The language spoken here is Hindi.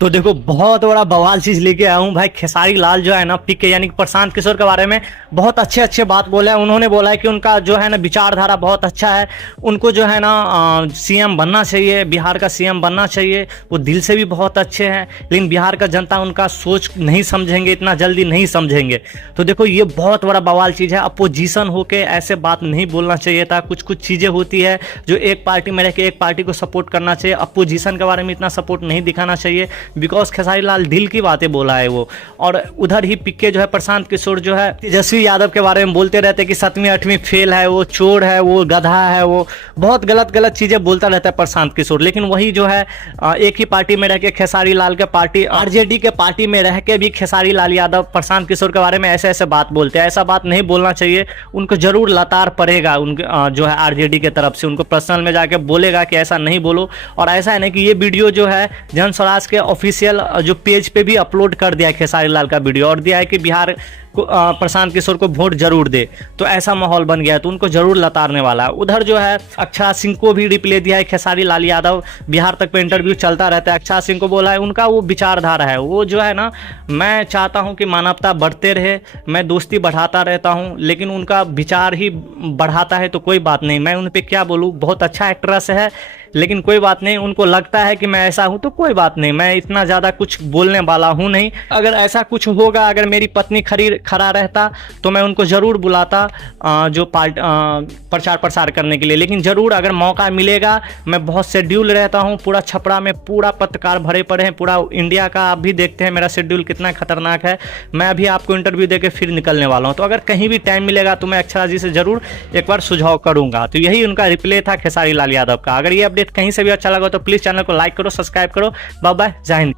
तो देखो बहुत बड़ा बवाल चीज लेके आया हूँ भाई। खेसारी लाल जो है ना पीके यानी कि प्रशांत किशोर के बारे में बहुत अच्छे अच्छे बात बोले हैं। उन्होंने बोला है कि उनका जो है ना विचारधारा बहुत अच्छा है, उनको जो है ना सीएम बनना चाहिए, बिहार का सीएम बनना चाहिए। वो दिल से भी बहुत अच्छे हैं, लेकिन बिहार का जनता उनका सोच नहीं समझेंगे, इतना जल्दी नहीं समझेंगे। तो देखो ये बहुत बड़ा बवाल चीज़ है। अपोजिशन होके ऐसे बात नहीं बोलना चाहिए था। कुछ कुछ चीज़ें होती है जो एक पार्टी में रह के एक पार्टी को सपोर्ट करना चाहिए, अपोजिशन के बारे में इतना सपोर्ट नहीं दिखाना चाहिए। बिकॉज खेसारी लाल दिल की बातें बोला है वो। और उधर ही पिक्के जो है प्रशांत किशोर जो है तेजस्वी यादव के बारे में बोलते रहते हैं कि 7वीं 8वीं फेल है, वो चोर है, वो गधा है, वो बहुत गलत गलत चीज़ें बोलता रहता है प्रशांत किशोर। लेकिन वही जो है एक ही पार्टी में रह के खेसारी लाल के पार्टी आरजेडी के पार्टी में रह के भी खेसारी लाल यादव प्रशांत किशोर के बारे में ऐसे ऐसे बात बोलते हैं। ऐसा बात नहीं बोलना चाहिए। उनको जरूर लतार पड़ेगा उनके जो है आरजेडी के तरफ से, उनको पर्सनल में जाके बोलेगा कि ऐसा नहीं बोलो। और ऐसा है ना कि ये वीडियो जो है जन स्वराज के ऑफिशियल जो पेज पे भी अपलोड कर दिया है खेसारी लाल का वीडियो, और दिया है कि बिहार को प्रशांत किशोर को वोट जरूर दे। तो ऐसा माहौल बन गया है, तो उनको जरूर लतारने वाला है। उधर जो है अक्षरा सिंह को भी रिप्ले दिया है खेसारी लाल यादव। बिहार तक पे इंटरव्यू चलता रहता है। अक्षरा सिंह को बोला है उनका वो विचारधारा है, वो जो है ना, मैं चाहता हूं कि मानवता बढ़ते रहे, मैं दोस्ती बढ़ाता रहता हूं, लेकिन उनका विचार ही बढ़ाता है तो कोई बात नहीं। मैं उन पर क्या बोलूँ, बहुत अच्छा एक्ट्रेस है, लेकिन कोई बात नहीं। उनको लगता है कि मैं ऐसा हूं तो कोई बात नहीं, मैं इतना ज़्यादा कुछ बोलने वाला हूं नहीं। अगर ऐसा कुछ होगा, अगर मेरी पत्नी खड़ा रहता तो मैं उनको ज़रूर बुलाता जो प्रचार प्रसार करने के लिए। लेकिन ज़रूर अगर मौका मिलेगा, मैं बहुत शेड्यूल रहता हूं, पूरा छपरा में पूरा पत्रकार भरे पड़े हैं, पूरा इंडिया का आप भी देखते हैं मेरा शेड्यूल कितना खतरनाक है। मैं अभी आपको इंटरव्यू देके फिर निकलने वाला हूँ, तो अगर कहीं भी टाइम मिलेगा तो मैं अक्षरा जी से ज़रूर एक बार सुझाव करूँगा। तो यही उनका रिप्ले था खेसारी लाल यादव का। अगर ये अपडेट कहीं से भी अच्छा लगा तो प्लीज़ चैनल को लाइक करो, सब्सक्राइब करो। बाय बाय, जय हिंद।